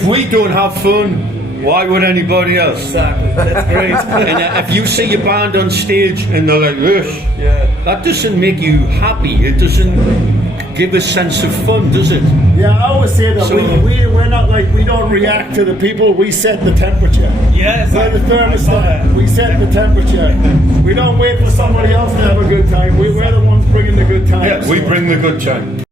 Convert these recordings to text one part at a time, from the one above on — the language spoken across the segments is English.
if we don't have fun, why would anybody else? Exactly, that's great. And if you see your band on stage and they're like this, that doesn't make you happy. It doesn't give a sense of fun, does it? Yeah, I always say that we're not like, we don't react to the people, we set the temperature. Yes. We're the thermostat, we set the temperature. We don't wait for somebody else to have a good time, we're the ones bringing the good time. Yeah, we bring the good time.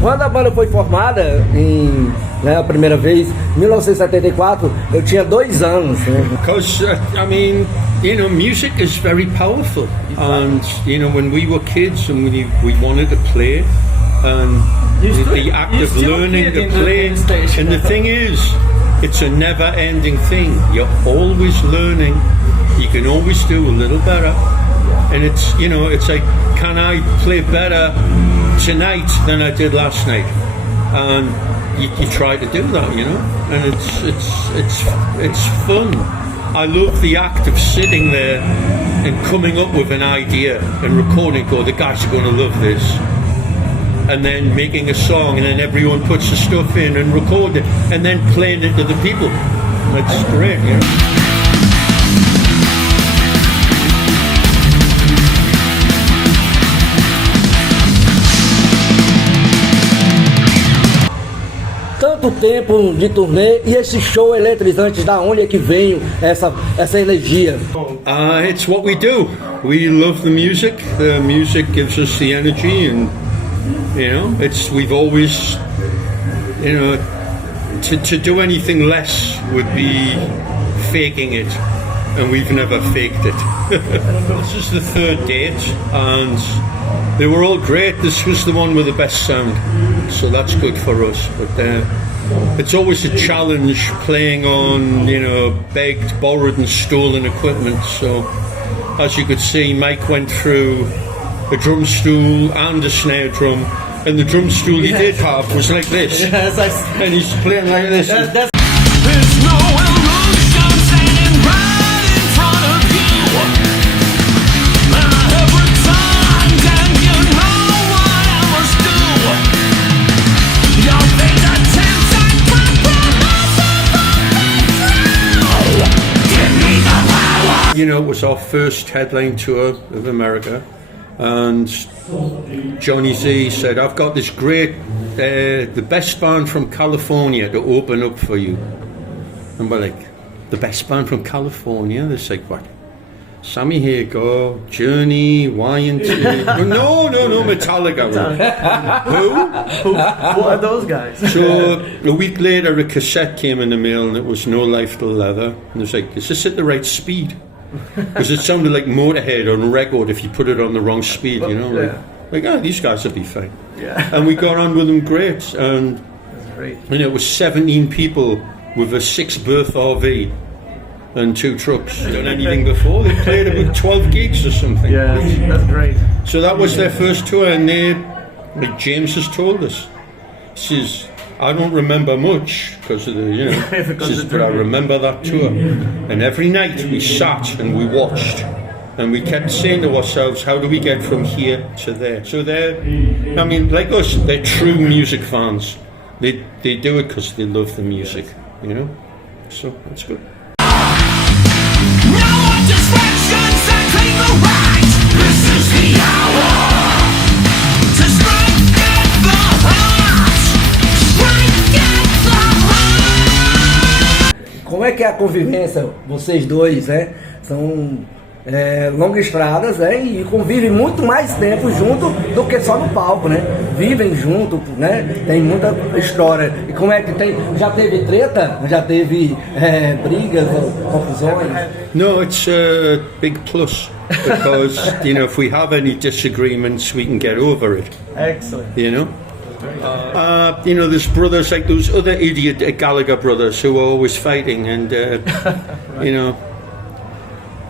Quando a banda foi formada, a primeira vez, em 1974, eu tinha 2 anos. Because, I mean, music is very powerful. And, when we were kids and we wanted to play, and the act of learning to play, and the thing is, it's a never-ending thing. You're always learning. You can always do a little better. And it's, it's like, can I play better tonight than I did last night? And you try to do that, and it's fun. I love the act of sitting there and coming up with an idea and recording. The guys are going to love this, and then making a song, and then everyone puts the stuff in and record it, and then playing it to the people. That's great, Tanto tempo de turnê e esse show eletrizante, da onde é que vem essa energia? It's what we do. We love the music. The music gives us the energy, and we've always, to do anything less would be faking it, and we've never faked it. This is the 3rd date, and they were all great. This was the one with the best sound, so that's good for us. But it's always a challenge playing on, begged, borrowed and stolen equipment. So, as you could see, Mike went through a drum stool and a snare drum, and the drum stool he did have was like this. And he's playing like this. There's no illusion standing right in front of you. I have resigned and you know what I must do. Your fate attempts and compromises. Give me the power. It was our first headline tour of America, and Johnny Z said, I've got this great, the best band from California to open up for you. And we're like, the best band from California? They're like, what? Sammy Hagar, Journey, Y&T. No, Metallica. Who? What are those guys? So a week later, a cassette came in the mail, and it was No Life Till Leather. And it's like, is this at the right speed? Because it sounded like Motorhead on record if you put it on the wrong speed, these guys will be fine. Yeah. And we got on with them great, and that's great. It was 17 people with a 6-berth RV and 2 trucks. Done anything before? They played about 12 gigs or something. Yeah, that's great. So that was their first tour, and like James has told us, he says, I don't remember much because of the, you know, but I remember that tour. And every night we sat and we watched. And we kept saying to ourselves, how do we get from here to there? So they're, I mean, like us, they're true music fans. They do it because they love the music, you know? So that's good. No more distractions that claim the right. This is the hour to strike at the heart. Strike at the heart. Como é que é a convivência, vocês dois, né? São longas estradas, né? E convivem muito mais tempo junto do que só no palco, né? Vivem junto, né? Tem muita história. E como é que tem? Já teve treta? Já teve brigas ou confusões? No, it's a big plus because, you know, if we have any disagreements, we can get over it. Excellent. You know? You know, there's brothers like those other idiot Gallagher brothers who are always fighting, and you know,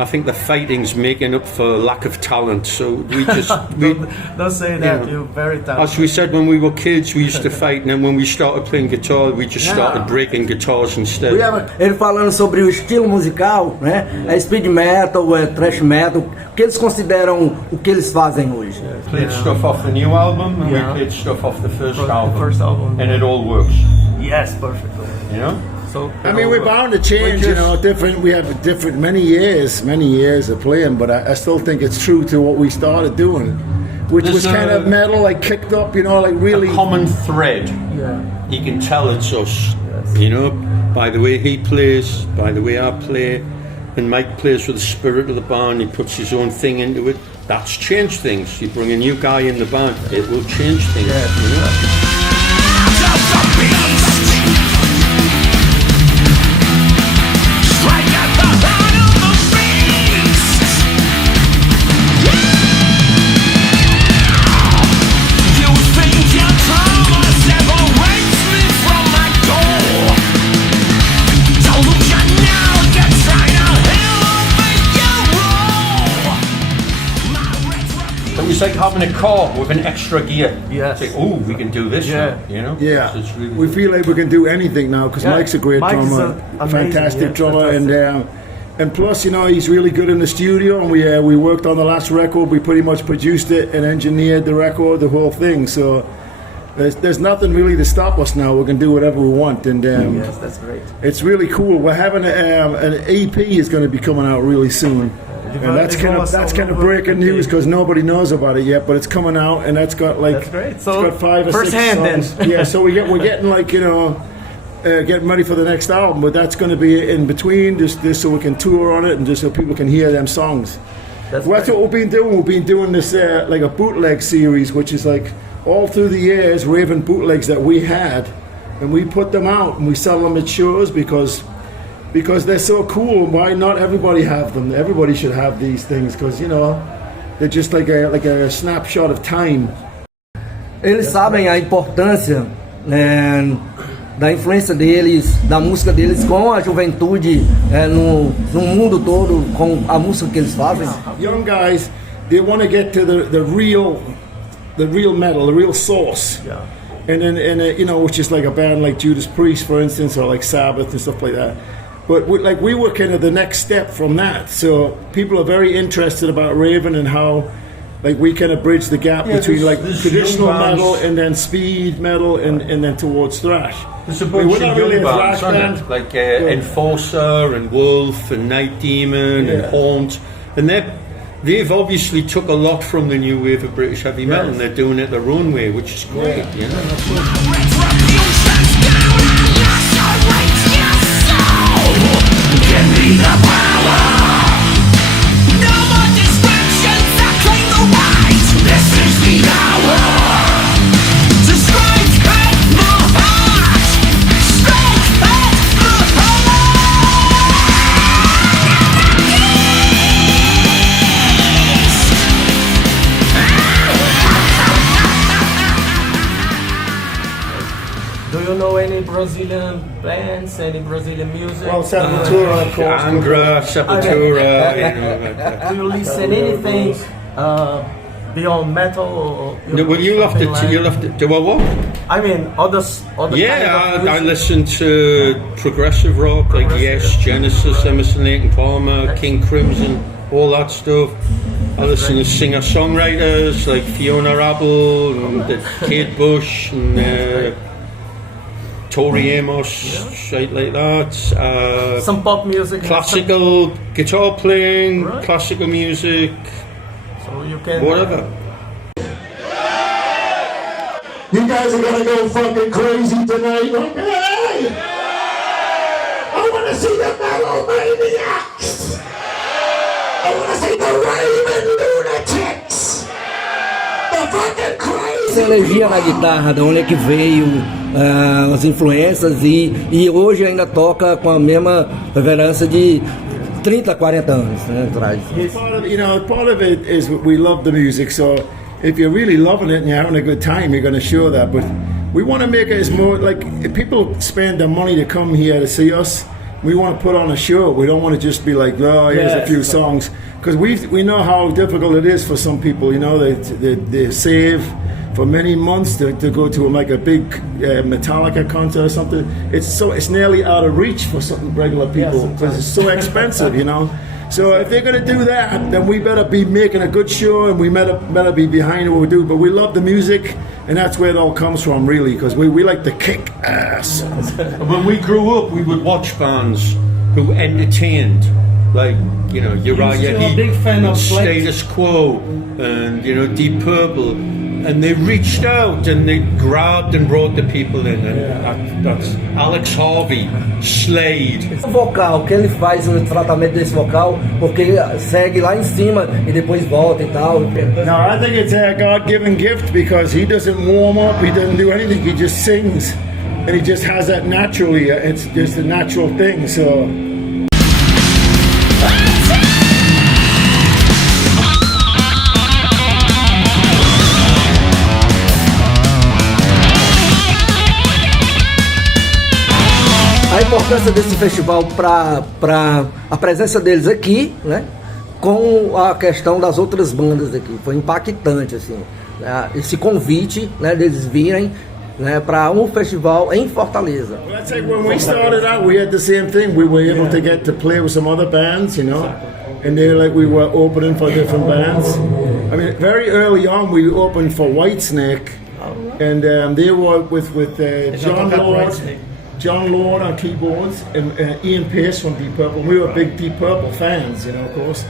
I think the fighting's making up for lack of talent. So we just don't say that. know, You're very talented. as we said when we were kids, we used to fight, and then when we started playing guitar, we just started breaking guitars instead. Ele falando sobre o estilo musical, né? É speed metal, é thrash metal. O que eles consideram o que eles fazem hoje? Played stuff off the new album, and we played stuff off the first album, and it all works. Yes, perfectly. You know. So I mean, we're bound to change, you know. We have different many years of playing, but I still think it's true to what we started doing, which was kind of metal, like kicked up, you know, like really a common thread. Yeah. You can tell it's us, you know, by the way he plays, by the way I play, and Mike plays with the spirit of the band. He puts his own thing into it. That's changed things. You bring a new guy in the band, it will change things. You know? It's like having a car with an extra gear. Yes. It's like, oh, we can do this now, you know? Yeah, So it's really we good. feel like we can do anything now because Mike's a great Mike is drummer, amazing, fantastic yeah, drummer, fantastic. and plus, you know, he's really good in the studio. And we worked on the last record. We pretty much produced it and engineered the record, the whole thing. So there's nothing really to stop us now. We can do whatever we want, and Yes, that's great. it's really cool. We're having an EP is going to be coming out really soon. And that's kind of breaking news because nobody knows about it yet, but it's coming out, and that's got like That's great. it's So got 5 or 6 firsthand then. songs. Yeah, so we're getting like, you know, getting ready for the next album, but that's going to be in between just so we can tour on it and just so people can hear them songs. That's Well, that's what we've been doing. We've been doing this like a bootleg series, which is like all through the years Raven bootlegs that we had, and we put them out and we sell them at shows because they're so cool. Why not everybody have them? Everybody should have these things because, you know, they're just like a snapshot of time. Eles sabem a importância da influência deles, da música deles com a juventude no mundo todo, com a música que eles fazem. Young guys, they want to get to the real metal, the real source. Yeah. And then you know, which is like a band like Judas Priest, for instance, or like Sabbath and stuff like that. But we were kind of the next step from that. So people are very interested about Raven and how like we kind of bridge the gap between like there's traditional young bands. metal and then speed metal and then towards thrash. There's a bunch we're of not young really a bands, thrash aren't band. there? Like Enforcer and Wolf and Night Demon and Yeah. Haunt. And they've obviously took a lot from the new wave of British heavy metal, and they're doing it their own way, which is great, you know? Retribution's down and lacerates your soul. Give me the power. No more distractions that claim the right. This is the hour to strike at the heart. Strike at the Do you know any Brazilian bands, any Brazilian music? Well, Sepultura, of course. Angra, Sepultura, you know, like that. Do you listen anything beyond metal? Or No, well, you'll have to do a what? I mean, other kind of I music. listen to progressive rock like Yes, Genesis, Emerson, Lake and Palmer, King Crimson, all that stuff. I listen to singer-songwriters like Fiona Apple and Kate Bush and Tori Amos, shit like that. Some pop music. Classical guitar playing, classical music, So you can. whatever. You guys are gonna go fucking crazy tonight, okay? I wanna see the Metal Maniacs! I wanna see the Raven Lunatics! The fucking crazy! Essa energia na guitarra, de onde é que veio, as influências, e hoje ainda toca com a mesma reverência de 30, 40 anos, né, atrás. Part of it is we love the music, so if you're really loving it and you're having a good time, you're going to show that. But we want to make it as more like if people spend their money to come here to see us. We want to put on a show. We don't want to just be like, oh, here's a few songs, because we know how difficult it is for some people. You know, they save for many months to go to like a big Metallica concert or something. It's nearly out of reach for some regular people because it's so expensive, you know. So if they're going to do that, then we better be making a good show, and we better be behind what we do. But we love the music, and that's where it all comes from, really, because we like to kick ass. When we grew up, we would watch bands who entertained, like, you know, Uriah still a Heep, big fan of Status Quo, and, you know, Deep Purple. And they reached out and they grabbed and brought the people in, and that's Alex Harvey, Slade. O vocal, que ele faz no tratamento desse vocal, porque segue lá em cima e depois volta e tal. No, I think it's a God-given gift, because he doesn't warm up, he doesn't do anything, he just sings, and he just has that naturally. It's just a natural thing. So. A importância desse festival para a presença deles aqui, né, com a questão das outras bandas aqui, foi impactante, assim, né, esse convite, né, deles virem, né, para um festival em Fortaleza. Well, that's like when we started out, we had the same thing. We were able to get to play with some other bands, you know, and they were like we were opening for different bands. I mean, very early on, we opened for Whitesnake, and they were with John Lord on keyboards, and Ian Pearce from Deep Purple. We were big Deep Purple fans, you know, of course.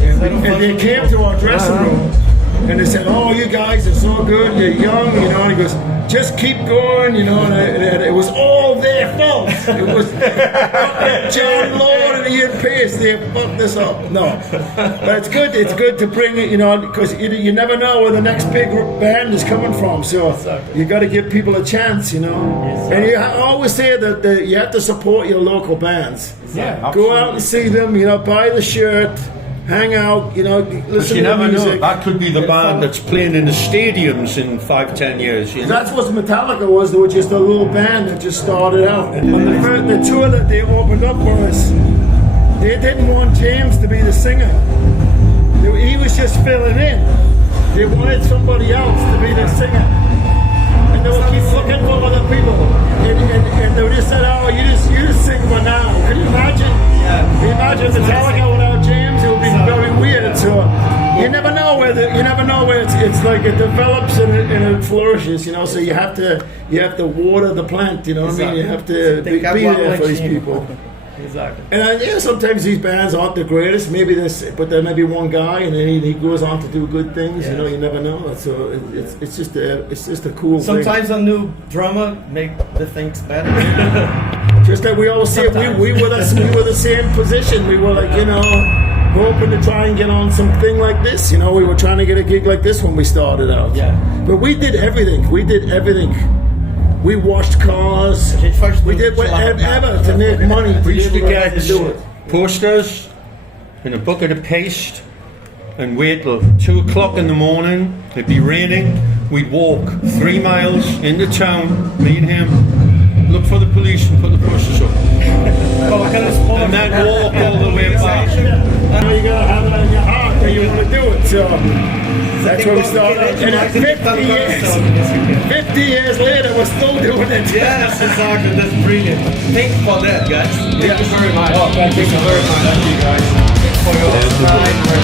And they came to our dressing room, and they said, "Oh, you guys are so good. You're young, you know." And he goes, "Just keep going, you know." And it was all their fault. It was John Lord and Ian Pearce. They fucked this up. No, but it's good. It's good to bring it, you know, because you never know where the next big band is coming from. So you got to give people a chance, you know. And I always say that you have to support your local bands. Yeah, Go out and see them. You know, buy the shirt. Hang out, you know, listen You to never know, music. that could be the band that's playing in the stadiums in 5-10 years, you know? That's what Metallica was. They were just a little band that just started out. And the tour that they opened up for us, they didn't want James to be the singer. He was just filling in. They wanted somebody else to be the singer. And they would keep looking for other people. And they just said, "Oh, you just sing for now." Can you imagine? Can you imagine Metallica without James? It would be very weird. So you never know where it's like it develops and it flourishes. You know, so you have to water the plant. You know what I mean? You have to be there for these people. Exactly. And sometimes these bands aren't the greatest. But there may be one guy, and then he goes on to do good things. You know, you never know. So it's just a cool thing. Sometimes a new drummer make the things better. Just like we always say, we were the same position. We were like, you know, hoping to try and get on something like this. You know, we were trying to get a gig like this when we started out. Yeah. But we did everything. We washed cars. We did whatever to make money. We used to get do it. posters in a bucket of paste and wait till 2 o'clock in the morning. It'd be raining. We'd walk 3 miles into town, me and him, look for the police and put the posters up. And then walk all the way back. You gotta have it in your heart that you want to do it. So that's where we started. And at 50 years later, we're still doing it. Yes, exactly. That's brilliant. Thank you for that, guys. Thank you very much. Oh, thank you very much. Thank you, guys. Thank you for your time.